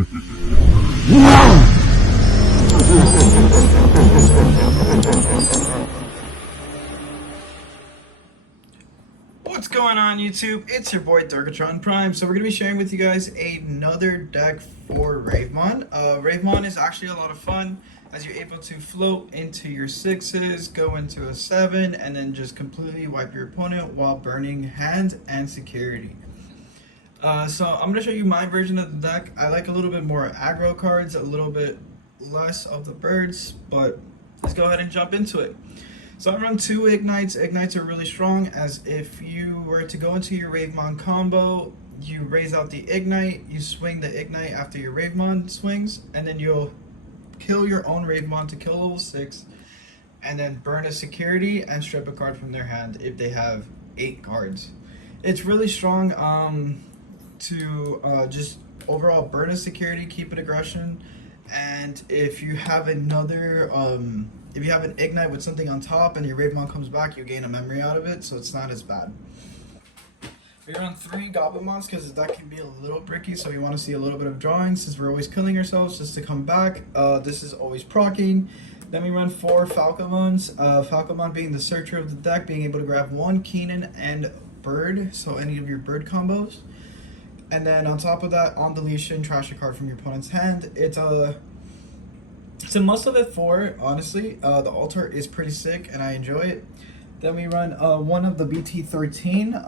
What's going on YouTube? It's your boy Darkatron Prime. So we're going to be sharing with you guys another deck for Ravemon. Ravemon is actually a lot of fun as you're able to float into your 6s, go into a 7, and then just completely wipe your opponent while burning hand and security. So I'm going to show you my version of the deck. I like a little bit more aggro cards, a little bit less of the birds, but let's go ahead and jump into it. So I run 2 Ignites. Ignites are really strong, as if you were to go into your Ravemon combo, you raise out the Ignite, you swing the Ignite after your Ravemon swings, and then you'll kill your own Ravemon to kill level 6, and then burn a security and strip a card from their hand if they have 8 cards. It's really strong to just overall burn a security, keep it aggression, and if you have another if you have an Ignite with something on top and your Ravemon comes back, you gain a memory out of it, so it's not as bad. We run 3 Goblinmons because that can be a little bricky, so we want to see a little bit of drawing since we're always killing ourselves just to come back. This is always proccing. Then we run 4 Falcomons. Falcomon being the searcher of the deck, being able to grab 1 Keenan and Bird, so any of your bird combos. And then on top of that, on deletion, trash a card from your opponent's hand. It's a must of it 4, honestly. The altar is pretty sick and I enjoy it. Then we run 1 of the Bt13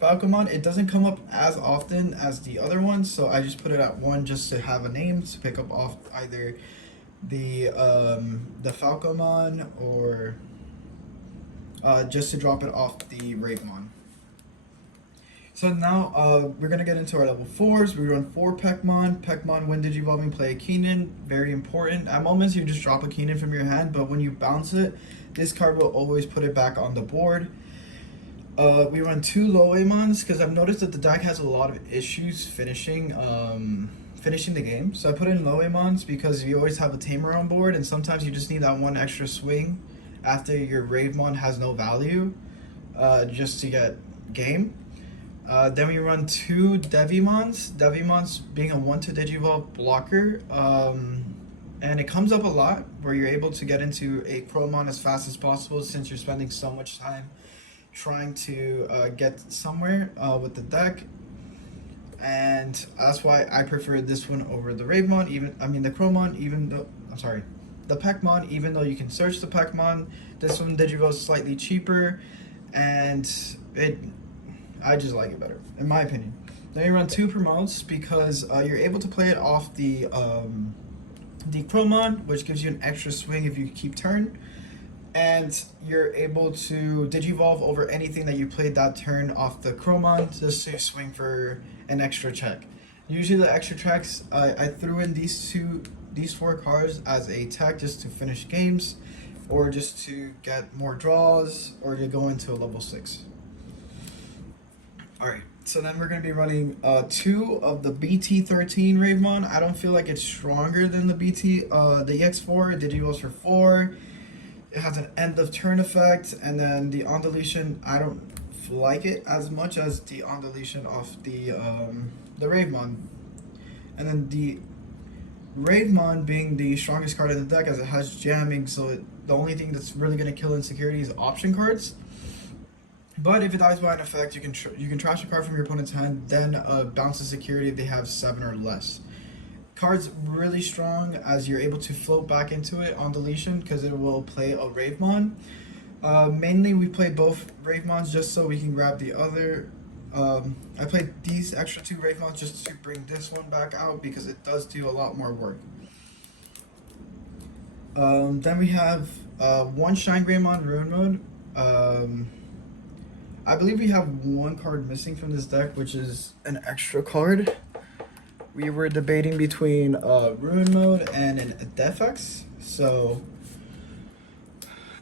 Falcomon. It doesn't come up as often as the other ones, so I just put it at 1 just to have a name to pick up off either the Falcomon or just to drop it off the Ravemon. So now we're going to get into our level 4s. We run 4 Peckmon. Peckmon, when digivolving, play a Keenan. Very important. At moments, you just drop a Keenan from your hand, but when you bounce it, this card will always put it back on the board. We run 2 Ravemons because I've noticed that the deck has a lot of issues finishing the game. So I put in Ravemons because you always have a Tamer on board, and sometimes you just need that 1 extra swing after your Ravemon has no value just to get game. Then we run 2 Devimons. Devimons being a 1-2 Digivolve blocker. And it comes up a lot where you're able to get into a Chromon as fast as possible since you're spending so much time trying to get somewhere with the deck. And that's why I prefer this one over the Ravemon, the Chromon, the Peckmon, even though you can search the Peckmon. This one Digivolve is slightly cheaper, and I just like it better, in my opinion. Then you run 2 Promotes because you're able to play it off the Chromon, which gives you an extra swing if you keep turn. And you're able to Digivolve over anything that you played that turn off the Chromon just to swing for an extra check. Usually the extra checks, I threw in these 4 cards as a tech just to finish games, or just to get more draws, or to go into a level 6. Alright, so then we're going to be running 2 of the Bt13 Ravemon. I don't feel like it's stronger than the EX4. Digivolves for 4. It has an end of turn effect, and then the on deletion, I don't like it as much as the on deletion of the Ravemon. And then the Ravemon being the strongest card in the deck, as it has jamming, so the only thing that's really going to kill insecurity is option cards. But if it dies by an effect, you can trash a card from your opponent's hand, then bounce a security if they have 7 or less. Card's really strong as you're able to float back into it on deletion because it will play a Ravemon. Mainly we play both Ravemons just so we can grab the other. I played these extra 2 Ravemons just to bring this one back out because it does do a lot more work. Then we have 1 Shine Greymon Ruin Mode. I believe we have 1 card missing from this deck, which is an extra card. We were debating between Ruin Mode and an Defex, so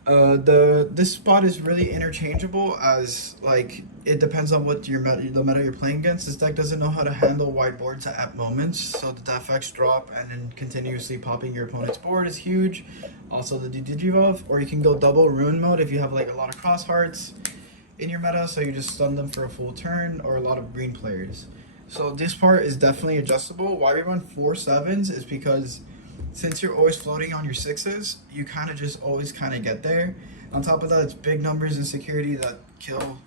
this spot is really interchangeable, as like it depends on what the meta you're playing against. This deck doesn't know how to handle wide boards at moments, so the Defex drop and then continuously popping your opponent's board is huge. Also the Digivolve, or you can go double Ruin Mode if you have like a lot of cross hearts in your meta, so you just stun them for a full turn, or a lot of green players. So this part is definitely adjustable. Why we run 4/7s is because since you're always floating on your 6s, you kind of just always kind of get there. On top of that, it's big numbers and security that kill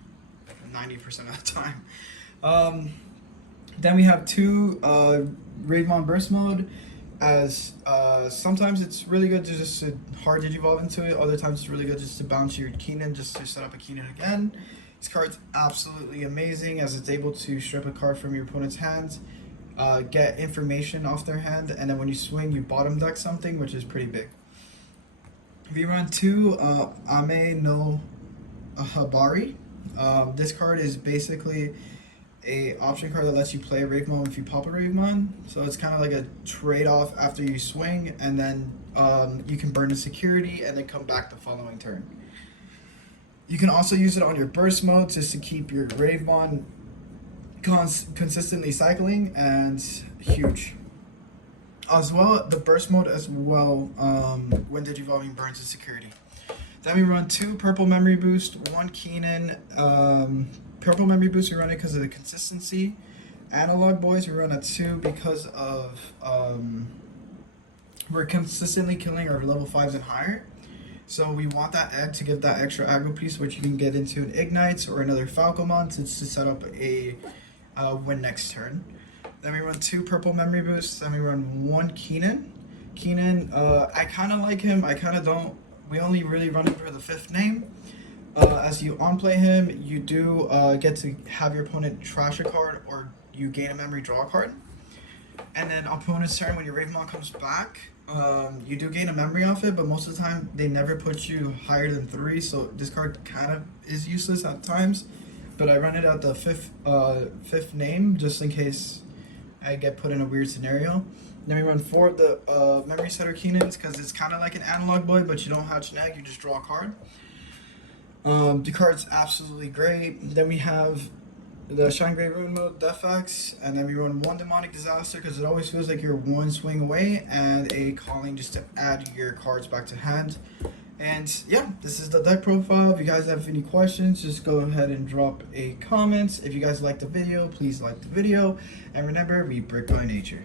90% of the time. Then we have two Ravemon burst mode. As sometimes it's really good to just hard digivolve into it. Other times it's really good just to bounce your Keenan just to set up a Keenan again. This card's absolutely amazing as it's able to strip a card from your opponent's hands, get information off their hand, and then when you swing, you bottom deck something, which is pretty big. If you run two Ame no Habari, this card is basically a option card that lets you play a Ravemon if you pop a Ravemon. So it's kind of like a trade-off after you swing, and then you can burn a security and then come back the following turn. You can also use it on your burst mode just to keep your Ravemon consistently cycling, and huge. As well, the burst mode as well, when digivolving burns a security. Then we run two purple memory boost, one Keenan. Purple memory boost we run it because of the consistency. Analog boys we run at 2 because of we're consistently killing our level 5s and higher. So we want that egg to give that extra aggro piece, which you can get into an Ignites or another Falcomon to set up a win next turn. Then we run two purple memory boosts. Then we run one Keenan. Keenan, I kind of like him. I kind of don't. We only really run him for the 5th name. As you on-play him, you do get to have your opponent trash a card or you gain a memory, draw a card. And then opponent's turn, when your Ravemon comes back, you do gain a memory off it, but most of the time they never put you higher than 3, so this card kind of is useless at times. But I run it at the 5th name just in case I get put in a weird scenario. Then we run 4 of the memory setter Keenans because it's kind of like an analog boy, but you don't have Snag, you just draw a card. The card's absolutely great. Then we have the Shine Grey Ruin mode, Defax, and then we run one Demonic Disaster because it always feels like you're one swing away, and a Calling just to add your cards back to hand. And yeah, this is the deck profile. If you guys have any questions, just go ahead and drop a comment. If you guys like the video, please like the video. And remember, we brick by nature.